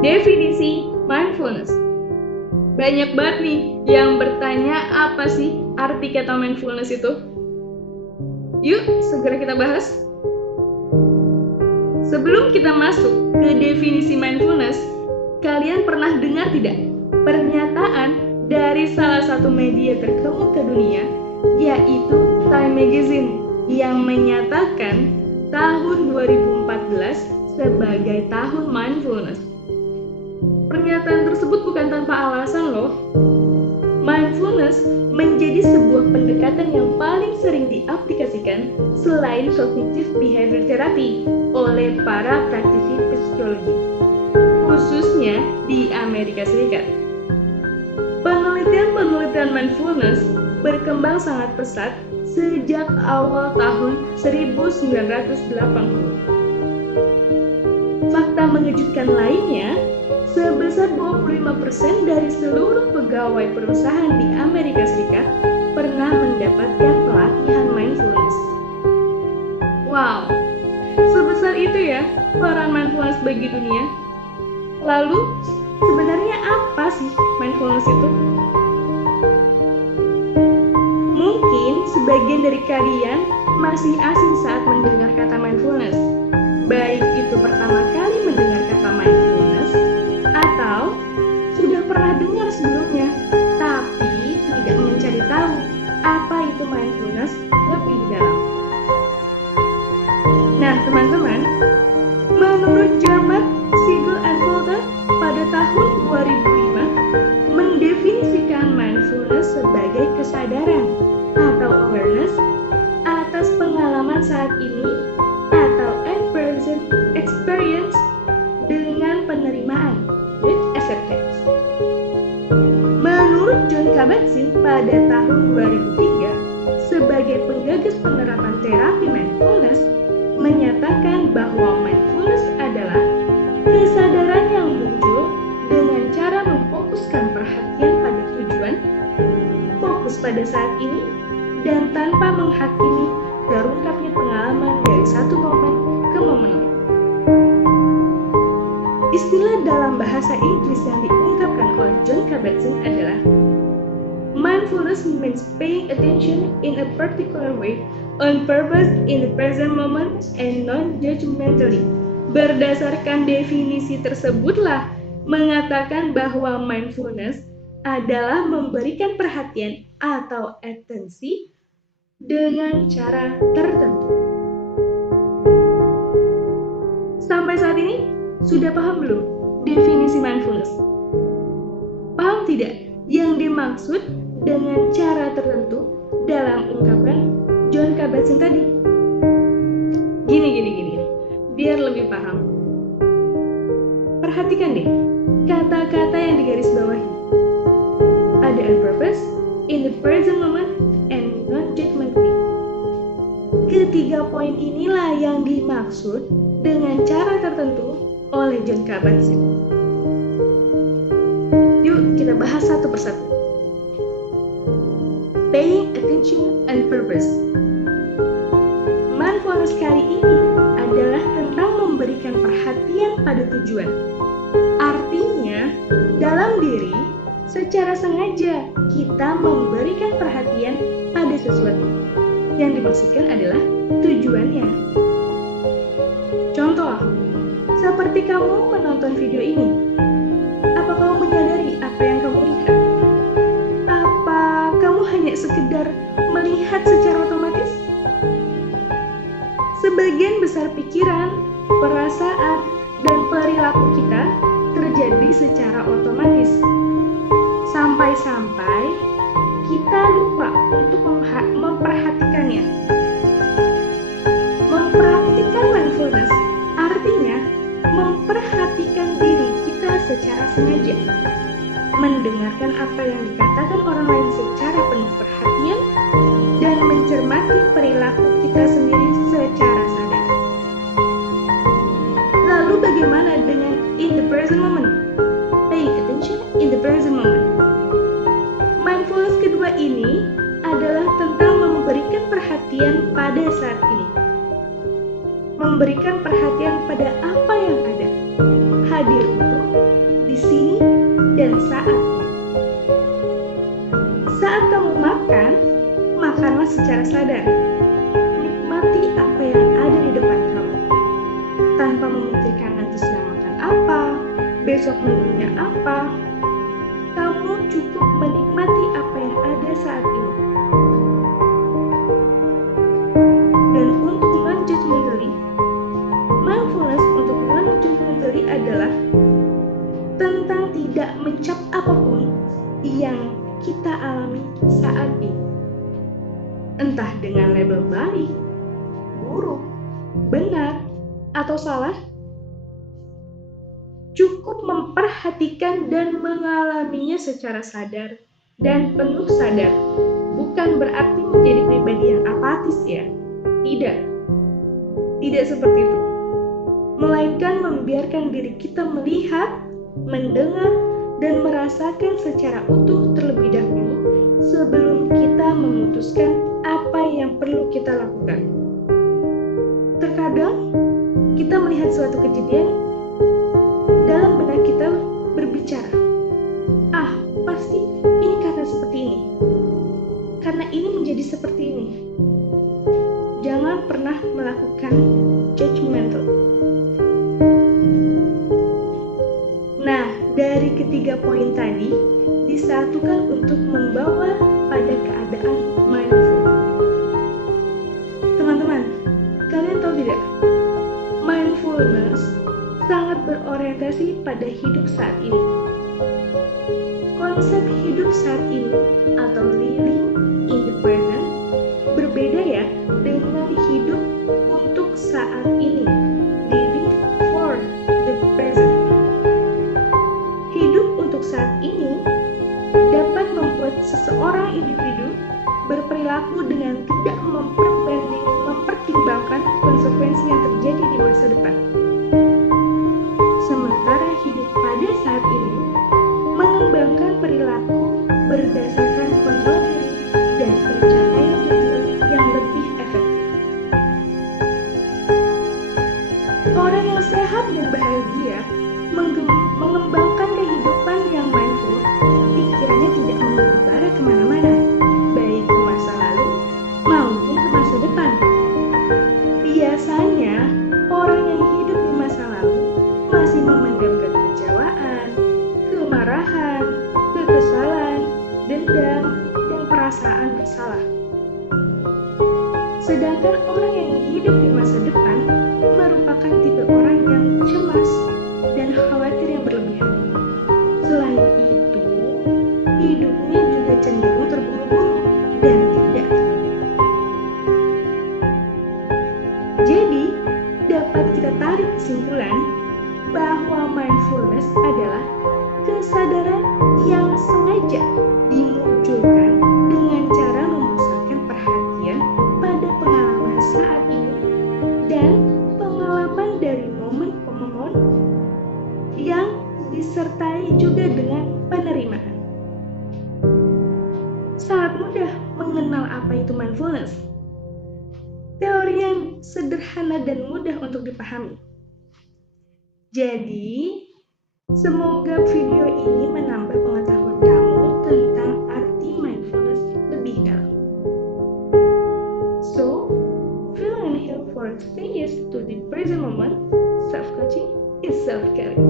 Definisi mindfulness. Banyak banget nih yang bertanya apa sih arti kata mindfulness itu? Yuk, segera kita bahas. Sebelum kita masuk ke definisi mindfulness, kalian pernah dengar tidak pernyataan dari salah satu media terkemuka dunia, yaitu Time Magazine, yang menyatakan tahun 2014 sebagai tahun mindfulness. Pernyataan tersebut bukan tanpa alasan loh. Mindfulness menjadi sebuah pendekatan yang paling sering diaplikasikan selain cognitive behavior therapy oleh para praktisi psikologi, khususnya di Amerika Serikat. Penelitian mindfulness berkembang sangat pesat sejak awal tahun 1980. Fakta mengejutkan lainnya, sebesar 25% dari seluruh pegawai perusahaan di Amerika Serikat pernah mendapatkan pelatihan mindfulness. Wow, sebesar itu ya peran mindfulness bagi dunia. Lalu, sebenarnya apa sih mindfulness itu? Mungkin sebagian dari kalian masih asing saat mendengar kata mindfulness, baik itu pertama kali mendengar kata mindfulness atau sudah pernah dengar sebelumnya, tapi tidak mencari tahu apa itu mindfulness lebih dalam. Nah, teman-teman, menurut Zermatt, Siegel and Folter pada tahun 2005 mendefinisikan mindfulness sebagai kesadaran atau awareness atas pengalaman saat ini atau present experience dengan penerimaan with acceptance. Menurut Jon Kabat-Zinn pada tahun 2003 sebagai penggagas penerapan terapi mindfulness menyatakan bahwa mindfulness adalah kesadaran yang muncul dengan cara memfokuskan perhatian pada tujuan, fokus pada saat ini, dan tanpa menghakimi terungkapnya pengalaman dari satu momen ke momen lain. Istilah dalam bahasa Inggris yang diungkapkan oleh Jon Kabat-Zinn adalah mindfulness means paying attention in a particular way, on purpose, in the present moment, and non-judgmentally. Berdasarkan definisi tersebutlah mengatakan bahwa mindfulness adalah memberikan perhatian atau atensi dengan cara tertentu. Sampai saat ini, sudah paham belum definisi mindfulness? Paham tidak yang dimaksud dengan cara tertentu dalam ungkapan Jon Kabat-Zinn tadi? Gini, biar lebih paham. Perhatikan deh kata-kata yang digarisbawahi. Ada on purpose, in the present moment, and non-judgmentally. Ketiga poin inilah yang dimaksud dengan cara tertentu oleh Jon Kabat-Zinn. Yuk kita bahas satu persatu. Paying attention and purpose. Mindfulness kali ini adalah tentang memberikan perhatian pada tujuan. Artinya, dalam diri, secara sengaja kita memberikan perhatian pada sesuatu. Yang dimaksudkan adalah tujuannya. Contoh, seperti kamu menonton video ini. Apa kamu menyadari apa yang kamu lihat? Apa kamu hanya sekedar melihat secara otomatis? Sebagian besar pikiran, perasaan, dan perilaku kita terjadi secara otomatis. Sampai-sampai kita lupa untuk memperhatikannya. Memperhatikan mindfulness artinya memperhatikan diri kita secara sengaja, mendengarkan apa yang dikatakan orang lain secara penuh perhatian, dan mencermati perilaku kita sendiri secara sadar. Lalu bagaimana dengan in the present moment? Pay attention in the present moment. Mindfulness kedua ini adalah tentang memberikan perhatian pada saat ini. Memberikan perhatian pada apa yang ada. Hadir itu secara sadar. Nikmati apa yang ada di depan kamu, tanpa memikirkan nanti siang makan apa, besok menunya apa. Kamu cukup menikmati apa yang ada saat ini. Dan untuk non-judgmentally, mindfulness untuk non-judgmentally adalah tentang tidak mencap apapun yang kita alami saat ini. Entah dengan label baik, buruk, benar, atau salah. Cukup memperhatikan dan mengalaminya secara sadar dan penuh sadar. Bukan berarti menjadi pribadi yang apatis ya. Tidak seperti itu. Melainkan membiarkan diri kita melihat, mendengar, dan merasakan secara utuh terlebih dahulu sebelum kita memutuskan apa yang perlu kita lakukan. Terkadang kita melihat suatu kejadian, dalam benak kita berbicara, pasti ini karena seperti ini, karena ini menjadi seperti ini. Jangan pernah melakukan judgmental. Nah, dari ketiga poin tadi disatukan untuk membawa pada keadaan mindful. Teman-teman, kalian tahu tidak? Mindfulness sangat berorientasi pada hidup saat ini. Konsep hidup saat ini atau living in the present berbeda ya dengan hidup untuk saat ini, living for the present. Hidup untuk saat ini dapat membuat seseorang individu berperilaku dengan tidak mempertimbangkan konsekuensi yang terjadi di masa depan. Sementara hidup pada saat ini mengembangkan perilaku berdasarkan kontrol diri dan pencapaian tujuan yang lebih efektif. Orang yang sehat dan bahagia mengembangkan kehidupan yang mindful, pikirannya tidak mengembara kemana-mana, baik ke masa lalu maupun ke masa depan. Biasanya, orang yang hidup di masa lalu masih memendam kekecewaan, kemarahan, kekesalan, dendam, dan perasaan bersalah. Sedangkan orang yang hidup di masa depan merupakan tipe orang yang cemas dan khawatir yang berlebihan. Selain itu, hidupnya juga cenderung terburu-buru dan tidak tertib. Jadi, dapat kita tarik kesimpulan bahwa mindfulness adalah kesadaran yang sengaja dimunculkan dengan cara memusatkan perhatian pada pengalaman saat ini dan pengalaman dari momen-momen yang disertai juga dengan penerimaan. Sangat mudah mengenal apa itu mindfulness. Teori yang sederhana dan mudah untuk dipahami. Jadi, semoga video ini menambah pengetahuan kamu tentang arti mindfulness lebih dalam. So, feel and heal for 3 years to the present moment. Self-coaching is self-caring.